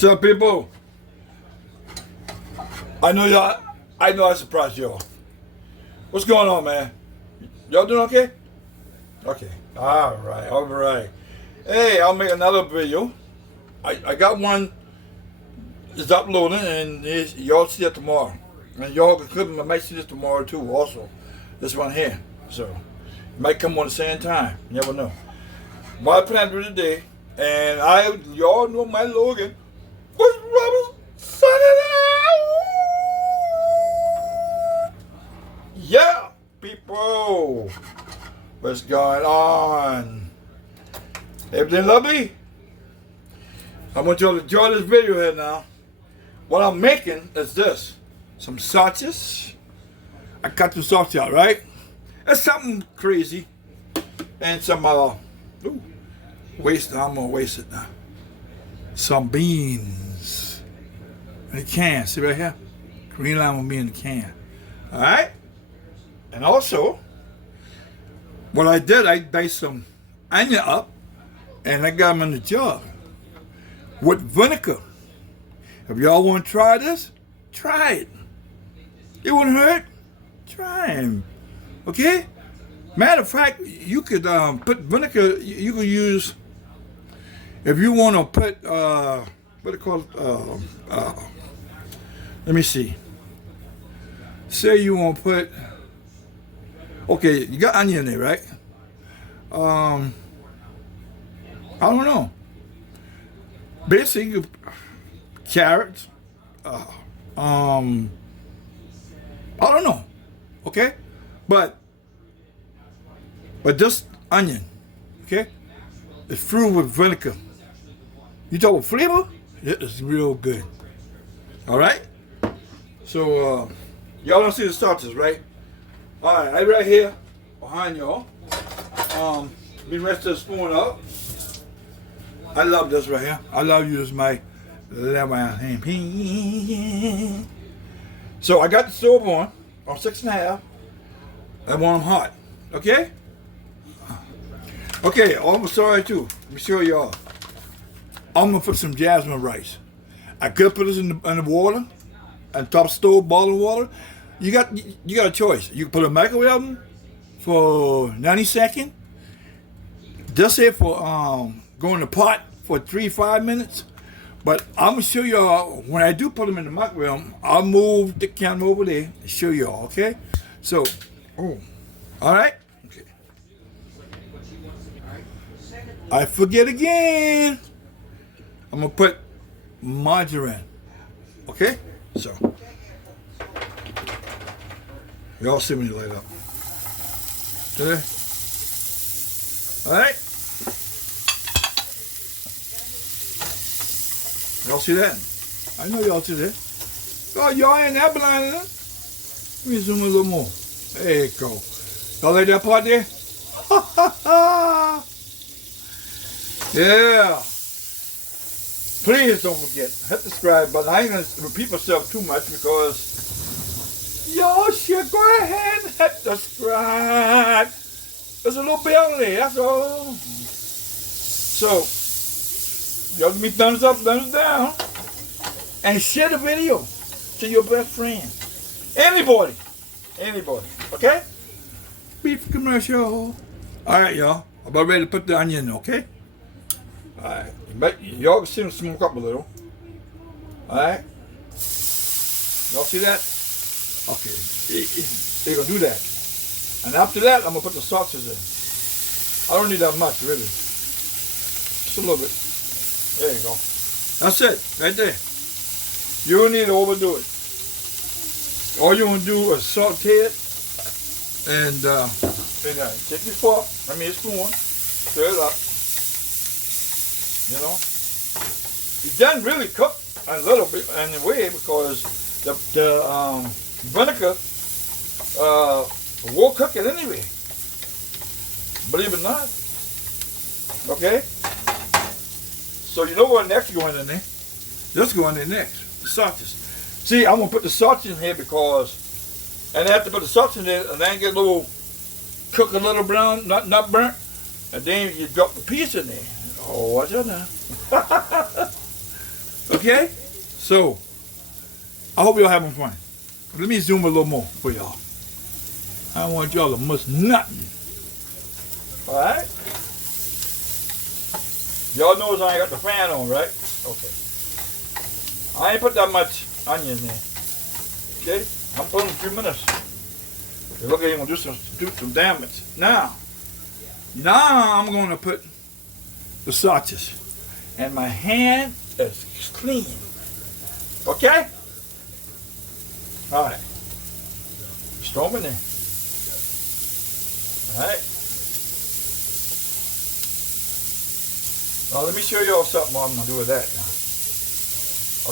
So people, I know I surprised y'all. What's going on, man? Y'all doing okay? Okay. All right. Hey, I'll make another video. I got one that's uploading, and y'all see it tomorrow. And y'all might see this tomorrow too. Also, this one here. So it might come on the same time. You never know. But I plan to do today, and y'all know my Logan. What's Robert Yeah, people. What's going on? Everything lovely? I want y'all to enjoy this video here now. What I'm making is this. Some sausages. I cut the sausage out, right? That's something crazy. And some, waste. I'm gonna waste it now. Some beans. In a can, see right here? Green lime will be in the can. Alright? And also, what I did, I diced some onion up and I got them in the jar with vinegar. If y'all want to try this, try it. It wouldn't hurt. Try it. Okay? Matter of fact, you could put vinegar, you could use, if you want to put, what do you call it? Let me see. Say you want to put, okay, you got onion there, right? I don't know. Basically, carrots. I don't know. Okay, but just onion. Okay, it's fruit with vinegar. You talk about flavor? It is real good. All right. So y'all don't see the sausages, right? All right, right here behind y'all. Be rest the spoon up. I love this right here. I love you as my lemon hand. So I got the stove on 6.5. I want them hot. Okay? Okay, I'm sorry too. Let me show y'all. I'm gonna put some jasmine rice. I could put this in the water, on top stove, boiling water. You got a choice. You can put a microwave oven for 90 seconds. Just say for go in the pot for 3-5 minutes. But I'm gonna show y'all when I do put them in the microwave. I'll move the camera over there and show y'all. Okay? So, all right. Okay. I forget again. I'm gonna put margarine. Okay? So, y'all see me light up. Okay? All right? Y'all see that? I know y'all see that. Oh, y'all ain't that blind enough. Let me zoom a little more. There you go. Y'all like that part there? Yeah. Please don't forget, hit the subscribe button. I ain't going to repeat myself too much because y'all should go ahead and hit the subscribe. There's a little bell there, that's all. So, y'all give me thumbs up, thumbs down, and share the video to your best friend. Anybody, okay? Beef commercial. All right, y'all. I'm about ready to put the onion in, okay? All right. Y'all can see them smoke up a little. All right. Y'all see that? Okay. They're gonna do that. And after that, I'm gonna put the sausages in. I don't need that much, really. Just a little bit. There you go. That's it, right there. You don't need to overdo it. All you want to do is saute it, and take your fork, your spoon, stir it up. You know, it doesn't really cook a little bit in a way because the vinegar will cook it anyway. Believe it or not. Okay. So you know what next going in there? This going in next. The sausages. See, I'm gonna put the sausage in here because, and I have to put the sausage in there, and then get a little, cook a little brown, not burnt, and then you drop the piece in there. Oh, watch out now. Okay? So, I hope y'all having fun. Let me zoom a little more for y'all. I don't want y'all to miss nothing. Alright? Y'all knows I ain't got the fan on, right? Okay. I ain't put that much onion in there. Okay? I'm putting a few minutes. Okay, look at him gonna do some damage. Now I'm gonna put the sausages. And my hand is clean. Okay? Alright. Storm in there. Alright. Now let me show y'all something I'm gonna do with that now.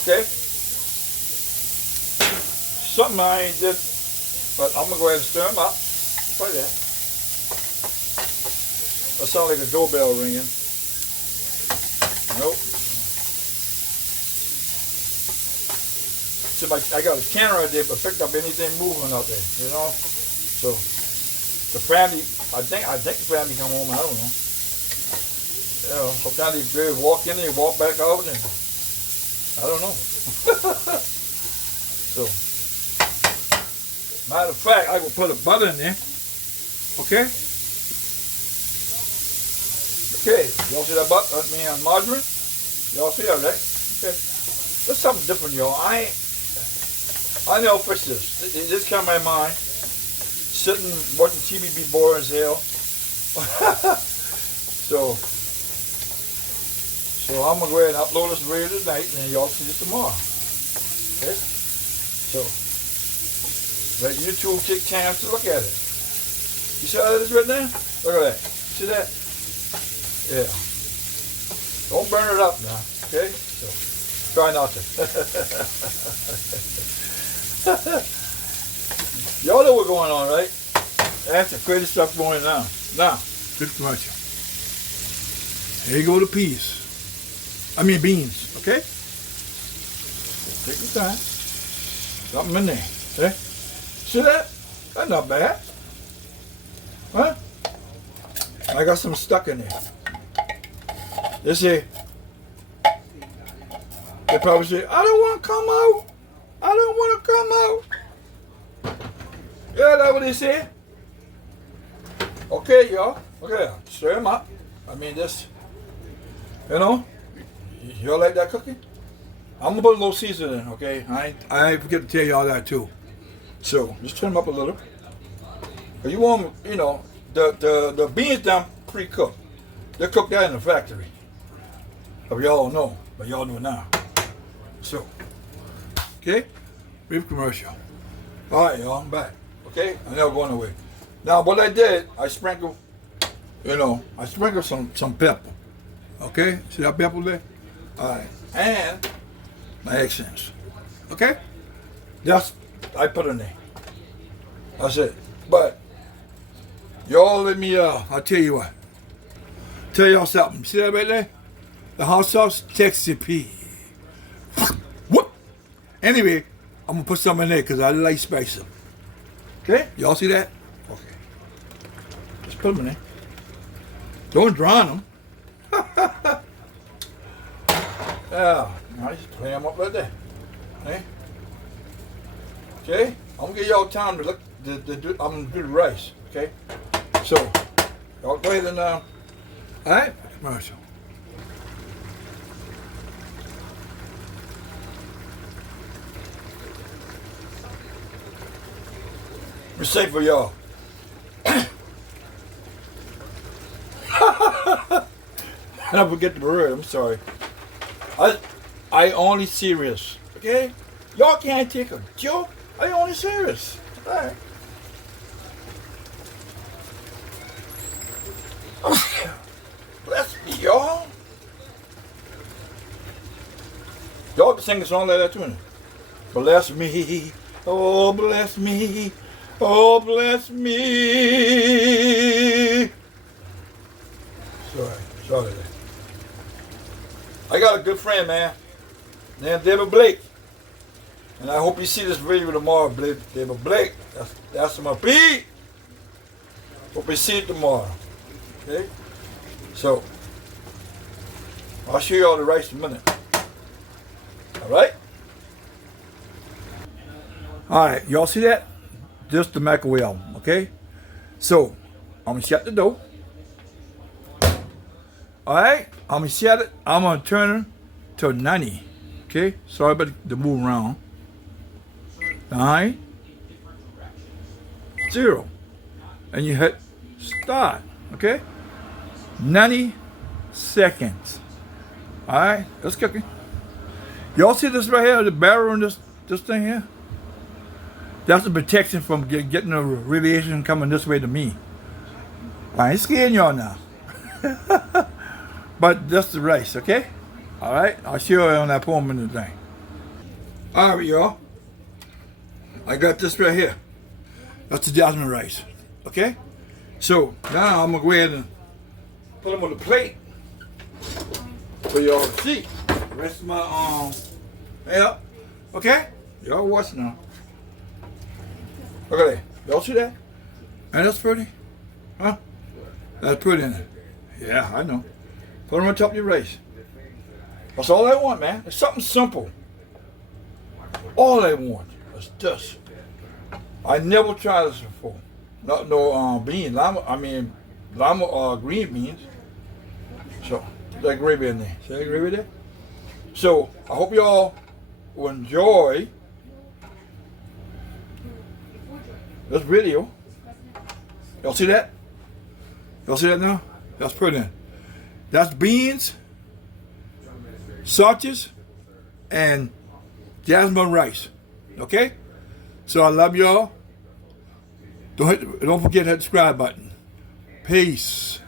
Okay? Something I ain't did, but I'm gonna go ahead and stir them up. Like that. That sounds like a doorbell ringing. Nope. So I got a scanner out there, but picked up anything moving out there, you know. So the family, I think the family come home. I don't know. You know, sometimes they walk in, they walk back out, and I don't know. So, matter of fact, I will put a butter in there. Okay. Okay, y'all see that butter? I mean, margarine. Y'all see that, right? Okay. There's something different, y'all. I never fix this. It just came to my mind. Sitting watching TV be boring as hell. So I'm gonna go ahead and upload this video tonight, and y'all see this tomorrow. Okay? So let YouTube take chance to look at it. You see how that is right there? Look at that. See that? Yeah. Don't burn it up now. Okay? So try not to. Y'all know what's going on, right? That's the crazy stuff going on. Now, good commercial. Here you go, the peas. I mean beans, okay? Take your time. Something in there, okay? See that? That's not bad. Huh? I got some stuck in there. They say, they probably say, I don't want to come out. I don't want to come out. Yeah, that's what they say. Okay, y'all. Okay, stir them up. I mean, this, you know, y'all like that cookie? I'm gonna put a little seasoning in, okay? I forget to tell y'all that too. So just turn them up a little. But you want, you know, the beans down pre-cooked. They cook that in the factory. But y'all don't know, but y'all know now. So, okay, brief commercial. All right, y'all, I'm back. Okay, I'm never going away. Now, what I did, I sprinkled, you know, some pepper. Okay, see that pepper there? All right, and my accents. Okay, that's I put in there. That's it. But y'all let me. I'll tell you what. Tell y'all something. See that right there? The hot sauce, Texas pea. Whoop. Anyway, I'm gonna put some in there because I like spicy. Okay, y'all see that? Okay. Just put them in there. Don't drown them. Yeah, I just clean them up right there. Okay. Okay. I'm gonna give y'all time to look. I'm gonna do the rice. Okay. So, y'all go ahead and all right. Commercial. We're safe for y'all. I forget the word. I'm sorry. I only serious. Okay? Y'all can't take a joke. I only serious. All right. Bless me, y'all. Y'all can sing a song like that too. Bless me. Oh, bless me. Oh, bless me. Sorry. I got a good friend, man, named David Blake. And I hope you see this video tomorrow, David Blake. That's my Pete. Hope you see it tomorrow. Okay? So, I'll show you all the rice in a minute. All right? All right, y'all see that? Just the microwave oven, okay? So, I'm gonna shut the door. All right, I'm gonna shut it. I'm gonna turn it to 90. Okay, sorry about the move around. 9, 0, and you hit start. Okay, 90 seconds. All right, it's cooking. Y'all see this right here, the barrel in this thing here? That's the protection from getting the radiation coming this way to me. I ain't scaring y'all now. But that's the rice, okay? All right, I'll show you on that poem in the thing. All right, y'all. I got this right here. That's the jasmine rice, okay? So now I'm gonna go ahead and put them on the plate for y'all to see. The rest of my yeah, okay? Y'all watch now. Look at that. Y'all see that? And that's pretty, huh? That's pretty in it. Yeah, I know. Put them on top of your rice. That's all I want, man. It's something simple. All I want is this. I never tried this before. Not no beans. Lima green beans. So that gravy in there. See that gravy there? So I hope y'all will enjoy this video. Y'all see that? Y'all see that now? That's pretty in. That's beans, sausages, and jasmine rice. Okay? So I love y'all. Don't forget to hit the subscribe button. Peace.